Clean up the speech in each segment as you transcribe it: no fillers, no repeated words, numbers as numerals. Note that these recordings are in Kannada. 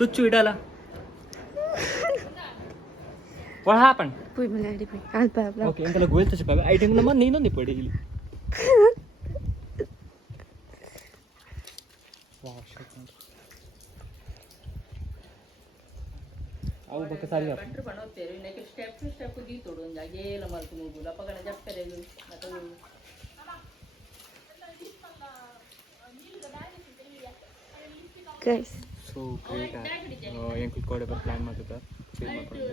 तुच्चू इडाला what happened Pui malari pui. Alpa alpa. okay engala goel tse pa item na man nee no padi ili wow shit awu baka sari आप कंट्री बनवते रे नाही स्टेप टू स्टेप दी तोडून जा गेला मला तुम्ही बोला पकडा जप करेल आता Guys. so great yanku code per plan ಮಾಡ್ತಾ film ಮಾಡ್ಕೊಂಡು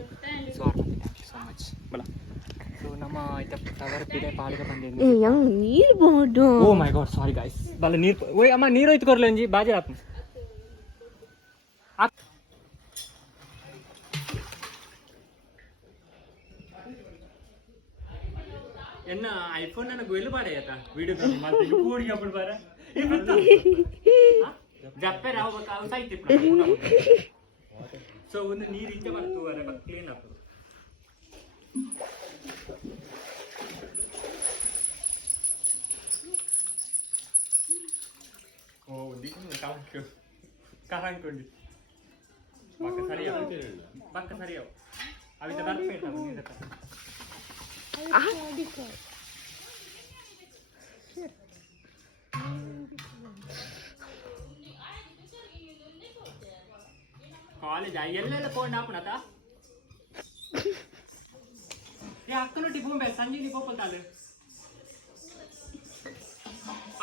so thank you so much bala so ನಮ್ಮ ಐತ ಟವರ್ ಪಿಡೆ ಪಾಡಿಗೆ ಬಂದಿದ್ವಿ Eh yang ನೀರ್ ಬಹುದು. oh my god sorry guys bala ನೀರ್ ಓಯ್ ಅಮ್ಮ ನೀರು ಇತ್ತು ಕೊರ್ಲೆ ಅಂಜಿ ಬಾಜಿ ಆಪ್ ಎನ್ನ ಐಫೋನ್ ನನ್ನ ಗೊಯ್ಲು ಬಾಡೆ ಆಯ್ತಾ ವಿಡಿಯೋ ಮಾಡಿ ಕೋಡಿ ಅప్పుడు ಬಾರ ಜಪ್ಪೆ ರಾವ್ ಬಕ ಸಾಯ್ತಿ ಸೊ ಒಂದು ನೀರು ಇತ್ತೆ ಬರ್ತು ಅರೆ ಬಕ್ ಕ್ಲೀನ್ ಆಪ್ ಓ ದಿಕ್ಕು ಕಾಂಕು ಕಾಂಕೊಂಡಿ ಬಕ್ಕ ಸರಿಯಾವ ಅವಿತ ಬರ್ಪೇಟ ನೀರಕ ಕಾಲೇಜ್ ಎಲ್ಲೆಲ್ಲ ಫೋನ್ ಆಪಣತ ये अक्कलो टिपून बे संजय नी पोपल ताले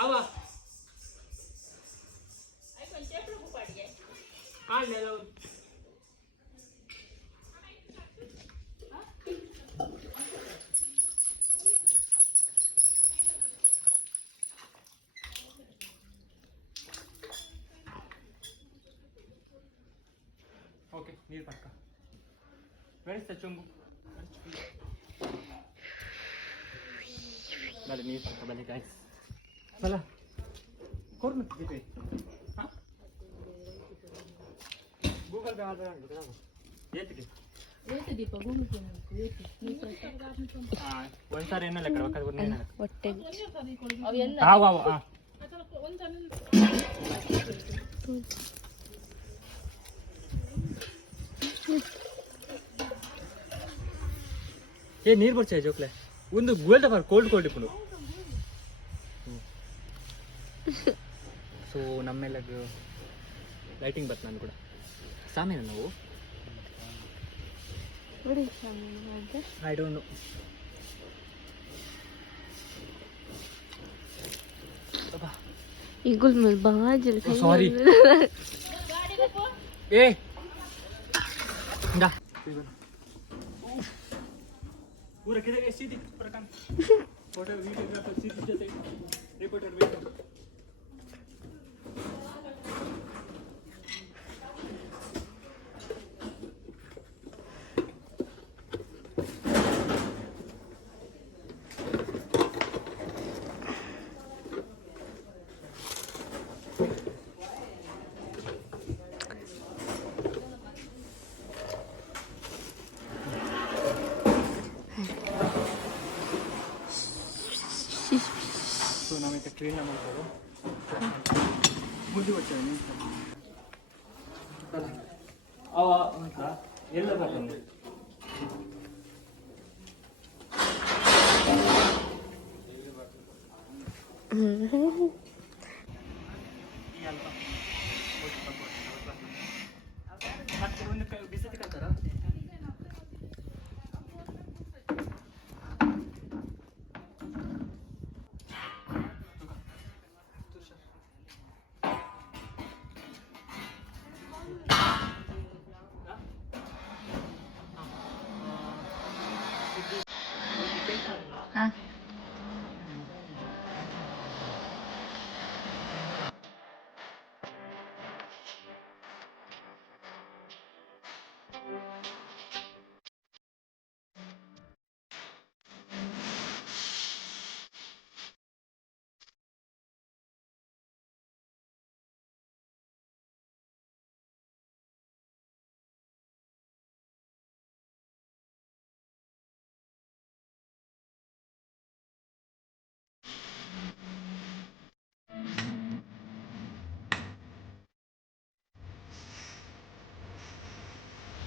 आवा आई पण चेपलो कुपाडी आहे काल लेलो ओके नीर पक्का वेर इज द चुंबु बale नीर पक्का बale गाइस चला कोण किती हां गूगल पे आधार आणतो येते की येते दीपा घुमू की येते हां ಒಂದ್ಸಾರಿ ಏನಲ್ಲ ಕಡೆ ಒಕ್ಕದ ಬನ್ನಿ ಏನಲ್ಲ ಹೊಟ್ಟೆ. ಅವ ಎಲ್ಲ ಹಾಂ ವಾವ್ ಹಾಂ ಏ ನೀರು ಬರ್ಚೆ ಜೋಕ್ಲೆ ಒಂದು ಗೋಲ್ಡ್ ಫಾರ್ ಕೋಲ್ಡ್ ಕೋಲ್ಡ್ ಇಪ್ಪುಂಡು ಸೊ ನಮ್ಮೆಲ್ಲ ಲೈಟಿಂಗ್ ಬರ್ತದೆ ನಾನು ಕೂಡ ಸಾಮೇನ ನಾವು What is that? I don't know Igul mal bahajal. ಸಾರಿ ಏ ಇಂದ पूरा किधर सीधी प्रकार फोटो वीडियोग्राफर सीधी जैसे रिपोर्टर वीडियो ಸೊ ನಾವೀಗ ಟ್ರೈನ್ ಮಾಡ್ತೇವೆ ಮುಂದೆ ಹೋಗ್ತೇವೆ ಅವ ಎಲ್ಲ ಬರ್ತದೆ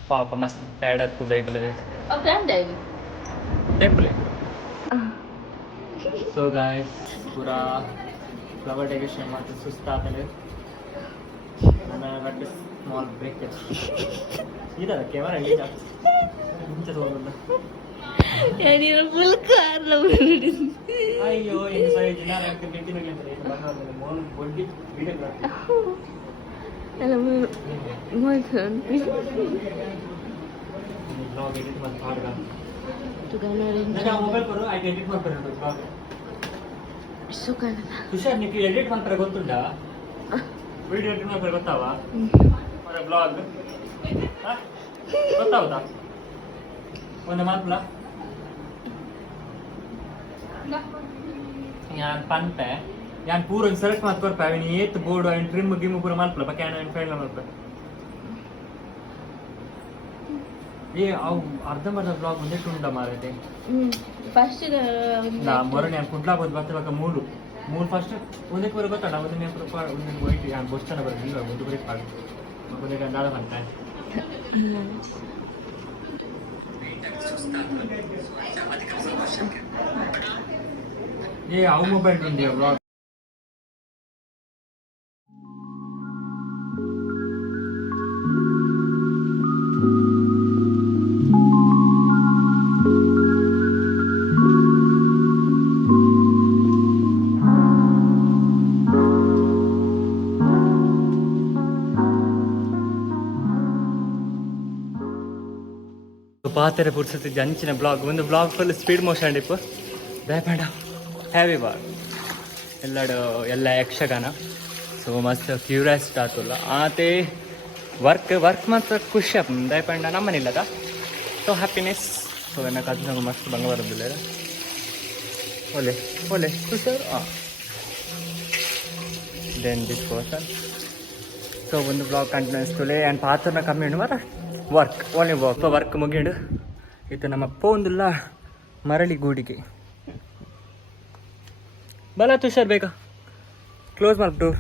ಪಾಪ ಮಸ್ತ್ ಟೈರ್ಡ್ ಆಗ್ತದೆ ಈಗಲೇ ಓಕೆ ಅಂದೆ ಟೆಂಪಲ್ ಸೊ ಗಾಯ್ಸ್ ಪೂರಾ ಫ್ಲವರ್ ಡೆಕೋರೇಷನ್ ಮತ್ತು ಸುಸ್ತಾಗಲೇ ನನ್ನ ಬಟ್ಟೆ ಸ್ಮಾಲ್ ಬ್ರೇಕ್ ಇದಲ್ಲ ಕ್ಯಾಮರಾ ಈಗ ಮುಂಚೆ ತಗೊಂಡು ಯಾರಿರೋ ಫುಲ್ ಕಾರ್ಲ ಅಯ್ಯೋ ಏನು ಸರಿ ದಿನ ಮೋನ್ ಬೊಡ್ಡಿ ವೀಡಿಯೋ ಎಲ್ಲ ಮಾಡ್ಕೊಂಡು ಬ್ಲಾಗ್ ಎಡಿಟ್ ಮತ್ತು ಹಾಡ್ಗ ತುಗಾನೋರಿ ನನಗೆ ಮೊಬೈಲ್ ಕೊಡು ಆಯ್ತು ಎಡಿಟ್ ಮಾಡ್ತಾರೆ ಬ್ಲಾಗ್ ಸುಖಾನ ಹುಷಾರ್ ನಿಕ್ಕೆ ಎಡಿಟ್ ಮಾಡ್ತಾರೆ ಗೊತ್ತುಂಟಾ ವಿಡಿಯೋ ಎಡಿಟ್ ಮಾಡ್ತಾರೆ ಗೊತ್ತಾವ ಮತ್ತೆ ಬ್ಲಾಗ್ ಗೊತ್ತಾವುದಾ ಒಂದು ಮಾತಲ್ಲ ഞാൻ പൻപേ ഞാൻ പൂര സെലക്ട് ಮಾಡ್ಕೊರ್ಪ ಅವನು ಏತ್ ಬೋರ್ಡ್ ಅಂಡ್ ಟ್ರಿಮ್ ಗಿಮ್ ಪೂರ ಮಾಡ್ಪಲ ಬಕ್ಯಾನ ಅಂಡ್ ಫೈಲ್ ಮಾಡ್ಪ ಏ ಅವು ಅರ್ಧಂಬರ್ಧ ಬ್ಲಾಗ್ ಮುಂದೆ ತುಂಡ ಮಾರೈತೆ ಫಸ್ಟ್ ನಾ ಮೊರನೆ ಕುಡ್ಲಾ ಬಂದು ಬರ್ತವಾಗ ಮೂಲು ಫಸ್ಟ್ ಒಂದೇ ಪೂರ ಗೊತ್ತಾಡ ಒಂದನೇ ಪೂರ ಒಂದನೇ ವೈಟ್ ಯಾನ್ ಬೊಸ್ತನ ಬರಲಿಲ್ಲ ಒಂದು ಬ್ರೇಕ್ ಪಾಡು ಒಂದೇ ಗಂಡಾಳ ಬಂತ ये आओ मोबाइल इंडिया ब्लॉग ಪಾತ್ರೆ ಪುರ್ಸತಿ ಜಂಚಿನ ಬ್ಲಾಗ್ ಒಂದು blog full speed motion dip ದಯಪಂಡ ಹ್ಯಾವಿ ಬಾರ್ ಎಲ್ಲ ಯಕ್ಷಗಾನ ಸೊ ಮಸ್ತ್ ಕ್ಯೂರಿಯಾಸಿಟಿ ಆತಲ್ಲ ಆತೆ ವರ್ಕ್ ಮಾತ್ರ ಖುಷಿ ಆಪ್ ದಯಪಂಡ ನಮ್ಮನಿಲ್ಲದ ಸೊ ಹ್ಯಾಪಿನೆಸ್ ಸೊ ನನ್ನ ಕದ್ದು ಮಸ್ತ್ ಬಂಗ ಬರೋದಿಲ್ಲ ಒಳ್ಳೆ sir then this person so ಒಂದು ಬ್ಲಾಗ್ ಕಂಟಿನ್ಯೂಸ್ ತುಲೆ ಆ್ಯಂಡ್ ಪಾತ್ರನ ಕಮ್ಮಿ ಉಂಡು ಮಾತ್ರ ಒಳ್ಳೆ ವರ್ಕ್ ಮುಗಿಂಡು ಇದು ನಮ್ಮ ಪೋಂದುಲ್ಲ ಮರಳಿ ಗೂಡಿಗೆ ಬಲ ತುಷಾರ್ ಬೇಕಾ ಕ್ಲೋಸ್ ಮಾಡಿ ಡೋರ್